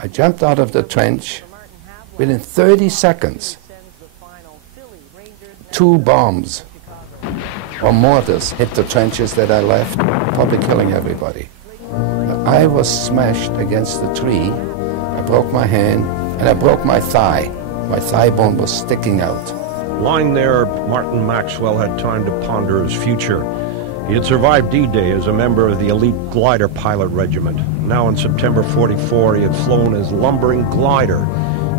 I jumped out of the trench. Within 30 seconds, 2 bombs or mortars hit the trenches that I left, probably killing everybody. I was smashed against the tree. I broke my hand and I broke my thigh. My thigh bone was sticking out. Lying there, Martin Maxwell had time to ponder his future. He had survived D-Day as a member of the elite glider pilot regiment. Now in September 44, he had flown his lumbering glider,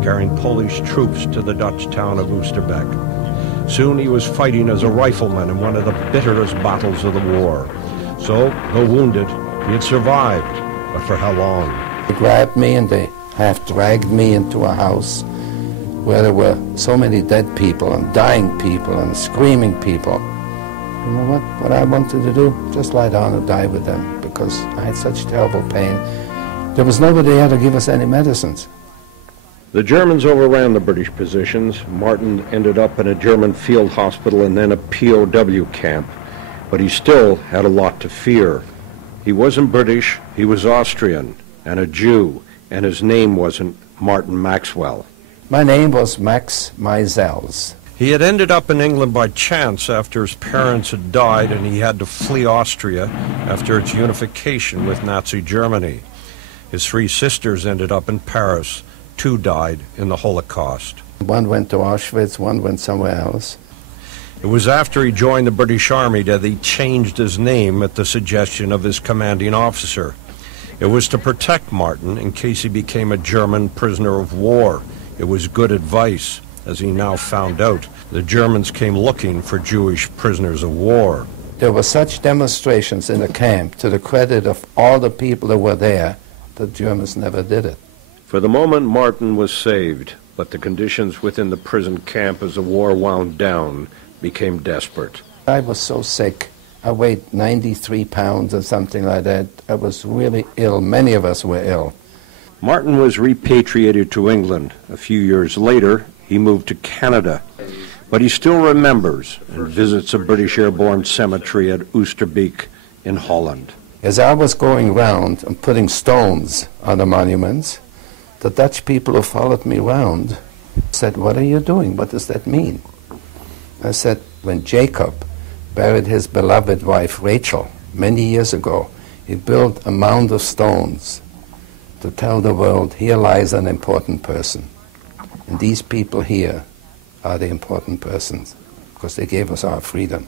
carrying Polish troops to the Dutch town of Oosterbeek. Soon he was fighting as a rifleman in one of the bitterest battles of the war. So, though wounded, he had survived, but for how long? They grabbed me and they half dragged me into a house where there were so many dead people and dying people and screaming people. You know what I wanted to do? Just lie down and die with them, because I had such terrible pain. There was nobody there to give us any medicines. The Germans overran the British positions. Martin ended up in a German field hospital and then a POW camp. But he still had a lot to fear. He wasn't British, he was Austrian and a Jew, and his name wasn't Martin Maxwell. My name was Max Meisels. He had ended up in England by chance after his parents had died, and he had to flee Austria after its unification with Nazi Germany. His 3 sisters ended up in Paris. 2 died in the Holocaust. One went to Auschwitz, one went somewhere else. It was after he joined the British Army that he changed his name at the suggestion of his commanding officer. It was to protect Martin in case he became a German prisoner of war. It was good advice. As he now found out, the Germans came looking for Jewish prisoners of war. There were such demonstrations in the camp, to the credit of all the people that were there, the Germans never did it. For the moment, Martin was saved, but the conditions within the prison camp as the war wound down became desperate. I was so sick. I weighed 93 pounds or something like that. I was really ill. Many of us were ill. Martin was repatriated to England. A few years later, he moved to Canada. But he still remembers and visits a British airborne cemetery at Oosterbeek in Holland. As I was going round and putting stones on the monuments, the Dutch people who followed me round said, "What are you doing? What does that mean?" I said, when Jacob buried his beloved wife Rachel many years ago, he built a mound of stones to tell the world, here lies an important person. And these people here are the important persons, because they gave us our freedom.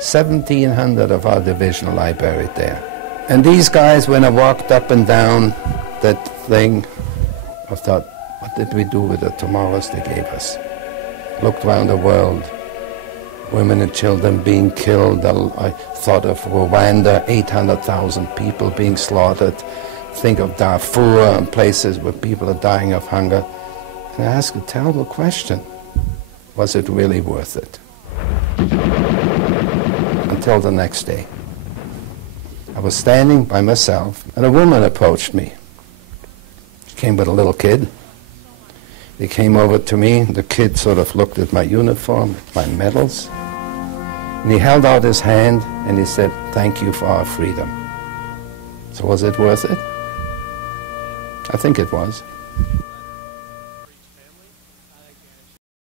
1,700 of our division lie buried there. And these guys, when I walked up and down that thing, I thought, what did we do with the tomorrows they gave us? Looked around the world, women and children being killed. I thought of Rwanda, 800,000 people being slaughtered. Think of Darfur and places where people are dying of hunger. And I asked a terrible question. Was it really worth it? Until the next day. I was standing by myself, and a woman approached me. She came with a little kid. They came over to me. The kid sort of looked at my uniform, my medals, and he held out his hand and he said, "Thank you for our freedom." So was it worth it? I think it was.